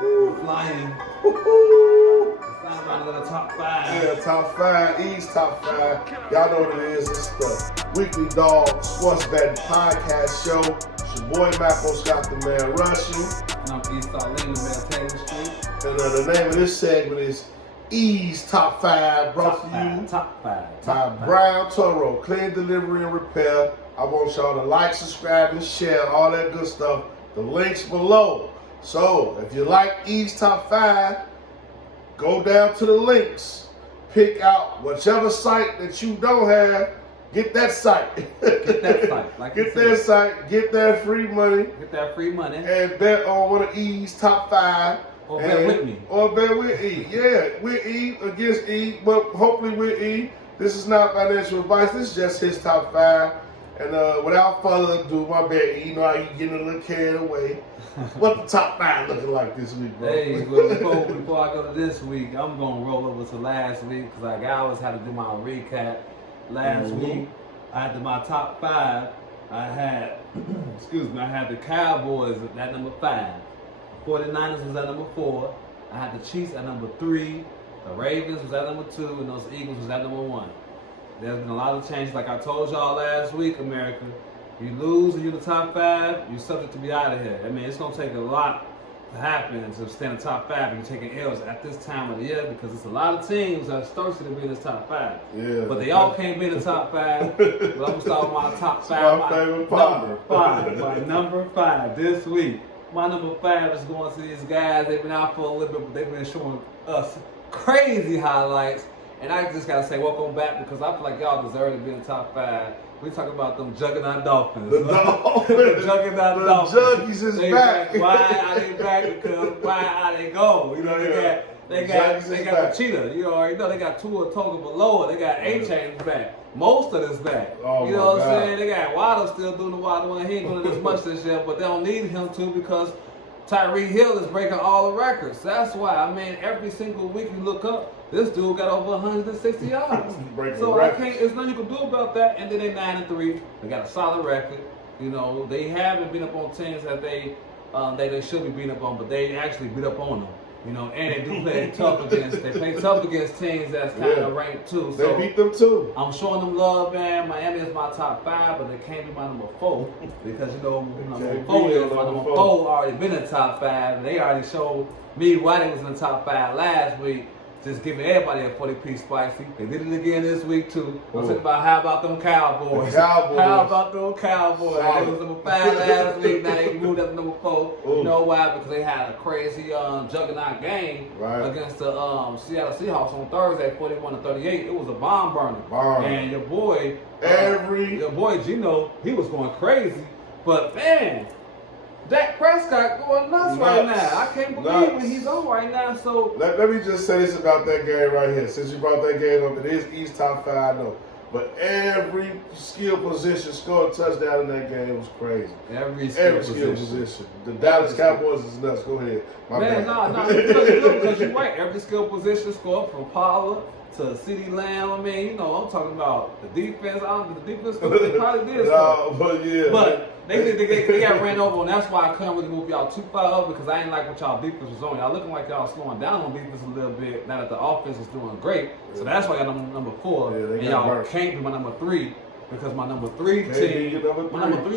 We're flying. Woo-hoo. Flying around to the top five. Yeah, top five, East top five. Y'all know what it is. It's the Weekly Dog Sports Betting Podcast Show. It's your boy Mappo Scott, the man Russian. And I'm East Arlene, the man Taylor Street. And the name of this segment is E's Top 5, brought to you Top five. by Brown Toro, clean delivery and repair. I want y'all to like, subscribe, and share, all that good stuff. The links below. So, if you like E's Top 5, go down to the links. Pick out whichever site that you don't have. Get that site. Get that site. Like get that site. Get that free money. Get that free money. And bet on one of E's Top 5. Or bet with me. Or bet with E. Yeah, with E against E, but hopefully with E. This is not financial advice. This is just his top 5. And without further ado, my bad, E, you know how you getting a little carried away. What the top 5 looking like this week, bro? Hey, well, before I go to this week, I'm going to roll over to last week because I always had to do my recap. Last week, I had my top 5. I had, I had the Cowboys at number 5. 49ers was at number 4. I had the Chiefs at number 3. The Ravens was at number 2. And those Eagles was at number 1. There's been a lot of changes. Like I told y'all last week, America. You lose and you're in the top 5, you're subject to be out of here. I mean, it's going to take a lot to happen to stay in the top 5 and you're taking L's at this time of the year because it's a lot of teams that are thirsty to be in this top 5. Yeah. But they all can't be in the top 5. But I'm going to start with my top 5. My favorite number 5. My number 5 this week. My number 5 is going to these guys. They've been out for a little bit, but they've been showing us crazy highlights. And I just got to say, welcome back because I feel like y'all deserve to be in the top 5. We talking about them juggernaut Dolphins. The Dolphins. The juggernaut Dolphins. The Juggies is back. Why are they back? Because why are they go? You know, they got the cheetah. You already know they got Tua Tagovailoa. They got A-Chains back. Most of this back. Oh, you know what I'm saying? They got Waddle still doing the Waddle one. He ain't doing it as much this year, but they don't need him to because Tyreek Hill is breaking all the records. That's why, I mean, every single week you look up, this dude got over 160 yards. So I can't, there's nothing you can do about that. And then they're 9-3. They got a solid record. You know, they haven't been up on teams that they should be beating up on, but they actually beat up on them. You know, and they do play tough against teams that's kind of ranked too. So they beat them too. I'm showing them love, man. Miami is my top 5, but they can't be my number 4 because number 4 already been in the top 5. And they already showed me why they was in the top 5 last week. Just giving everybody a 40-piece spicy. They did it again this week too. I'm talking about how about them Cowboys? How about them Cowboys? They was number 5 last week. Now they moved up to number 4. You know why? Because they had a crazy juggernaut game against the Seattle Seahawks on Thursday, 41-38. It was a bomb burner. And your boy, Gino, he was going crazy. But man, Dak Prescott going nuts right now. I can't believe what he's on right now. So let me just say this about that game right here. Since you brought that game up, it is East top 5, I know. But every skill position scored a touchdown in that game. It was crazy. Every skill position. The Dallas Cowboys is nuts. Go ahead. No, because you're right. Every skill position scored from Pollard to CeeDee Lamb. I mean, you know, I'm talking about the defense. The defense they probably did. But they got ran over, and that's why I couldn't really move y'all too far up because I ain't like what y'all defense was on. Y'all looking like y'all slowing down on defense a little bit now that the offense is doing great. So that's why I got number 4, and y'all can't be my number 3 because my number 3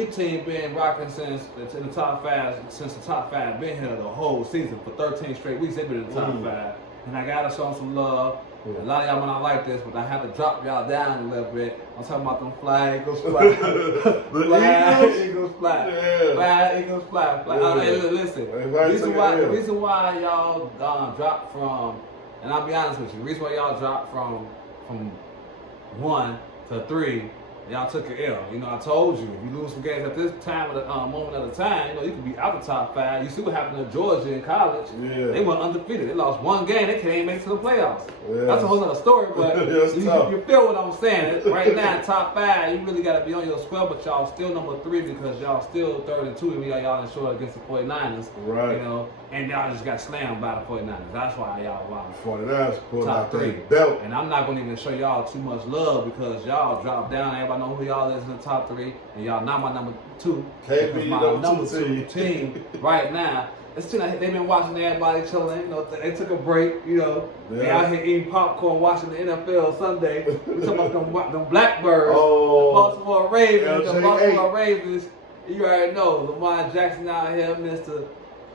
team been rocking since in the top 5 since the top 5 been here the whole season for 13 straight weeks. They've been in the top 5, and I gotta show them some love. A lot of y'all might not like this, but I have to drop y'all down a little bit. I'm talking about them fly Eagles fly. Fly Eagles fly. Yeah. Fly Eagles fly. Listen, the reason why y'all dropped from, and I'll be honest with you, the reason why y'all dropped from 1 to 3, y'all took an L. You know, I told you, if you lose some games at this time, moment at a time, you know, you could be out the top 5. You see what happened to Georgia in college. Yeah. They went undefeated. They lost one game. They can't even make it to the playoffs. Yeah. That's a whole other story, but you feel what I'm saying. Right now, top 5, you really got to be on your square, but y'all still number 3 because y'all still 3rd and 2, and y'all in short against the 49ers. Right. You know, and y'all just got slammed by the 49ers. That's why y'all won. 49ers pulled out top 3 belt. And I'm not going to even show y'all too much love because y'all dropped down. Everybody know who y'all is in the top 3, and y'all not my number 2. Can't be my number 2 team right now it seems like they've been watching everybody chilling. You know, they took a break. You know, Yeah. they out here eating popcorn, watching the NFL Sunday. We talking about them Blackbirds, Oh. the Baltimore Ravens, the LJ8. Baltimore Ravens. You already know Lamar Jackson out here,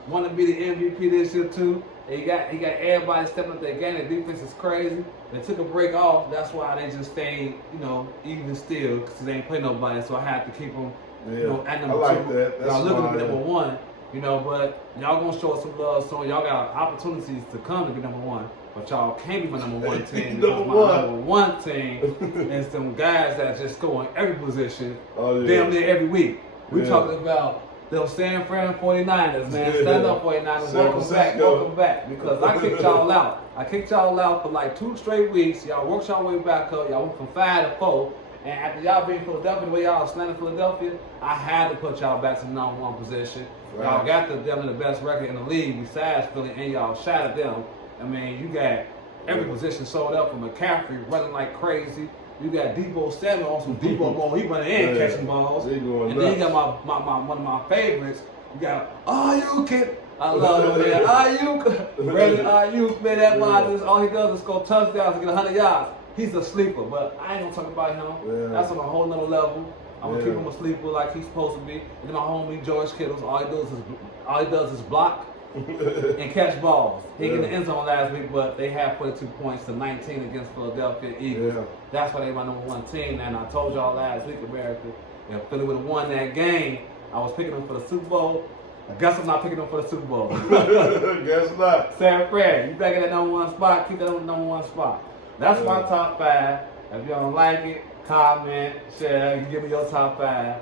want to be the MVP this year too. And he got everybody stepping up their game. The defense is crazy. They took a break off. That's why they just stayed, you know, even still because they ain't play nobody. So I had to keep them, you know, at number 2. I like that. That's y'all looking at smart, number 1, you know, but y'all gonna show us some love. So y'all got opportunities to come to be number 1. But y'all can't be my number 1 team because my number 1 team is some guys that just score in every position, damn near every week. We talking about them San Fran 49ers, man. Stand up 49ers. Welcome back. Because I kicked y'all out. I kicked y'all out for like 2 straight weeks. Y'all worked y'all way back up. Y'all went from 5 to 4. And after y'all being Philadelphia, the way y'all slanted Philadelphia, I had to put y'all back to the number 1 position. Right. Y'all got them the best record in the league besides Philly, and y'all shattered them. I mean, you got every position sold up from McCaffrey running like crazy. You got Debo Samuel on some Debo going. He running and catching balls. And then you got one of my favorites. You got Ayuk. I love him, man. Ayuk. Brandon Ayuk, man. That man, all he does is score touchdowns and get 100 yards. He's a sleeper, but I ain't gonna talk about him. That's on a whole nother level. I'm gonna keep him a sleeper like he's supposed to be. And then my homie George Kittle's all he does is block and catch balls. He got in the end zone last week, but they had 42 points to 19 against Philadelphia Eagles. That's why they my number 1 team. And I told y'all last week, America, if Philly would have won that game, I was picking them for the Super Bowl. I guess I'm not picking them for the Super Bowl. Guess not. San Fran, you back in that number 1 spot. Keep that on the number 1 spot. That's my top 5. If you don't like it, comment, share. You give me your top 5.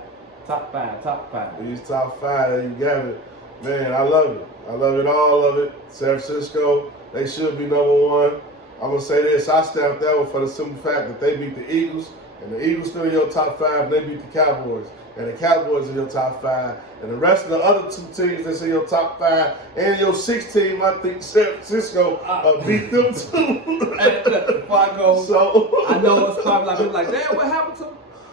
Top 5. These top 5, you got it. Man, I love it. I love it, all of it. San Francisco, they should be number 1. I'm going to say this. I stamped that one for the simple fact that they beat the Eagles, and the Eagles still in your top 5, and they beat the Cowboys. And the Cowboys in your top 5. And the rest of the other 2 teams that's in your top 5 and your 6 team, I think San Francisco beat them too. Before I go, so I know it's probably like people like, damn, what happened to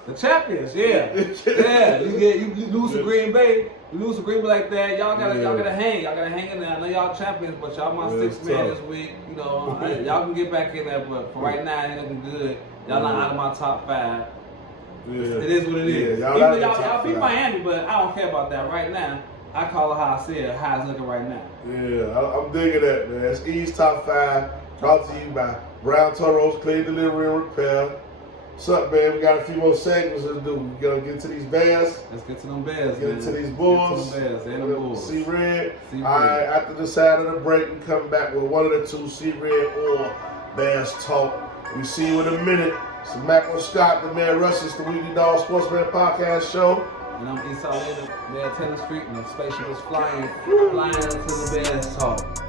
the champions? Yeah. You lose to Green Bay. You lose to Green Bay like that. Y'all gotta hang. Y'all gotta hang in there. I know y'all champions, but y'all my 6th man this week. You know, y'all can get back in there, but for right now, it ain't looking good. Y'all not out of my top 5. It is what it is. Y'all beat Miami, but I don't care about that right now. I call it how I see it, how it's looking right now. Yeah, I'm digging that, man. It's East Top 5, brought to you by Brown Toros, Clean Delivery and Repair. What's up, man? We got a few more segments to do. We gotta get to these Bears. Let's get to them Bears, Get to these Bulls. Get to them Bears and the Bulls. See Red. All right, after the side of the break, we come back with one of the 2, See Red or Bears Talk. We see you in a minute. So Mac Scott, the man Russell's the Weekly Dog Sportsman Podcast Show. And I'm East Atlanta, man, 10th Street, and the spaceship is flying into the Bears Talk.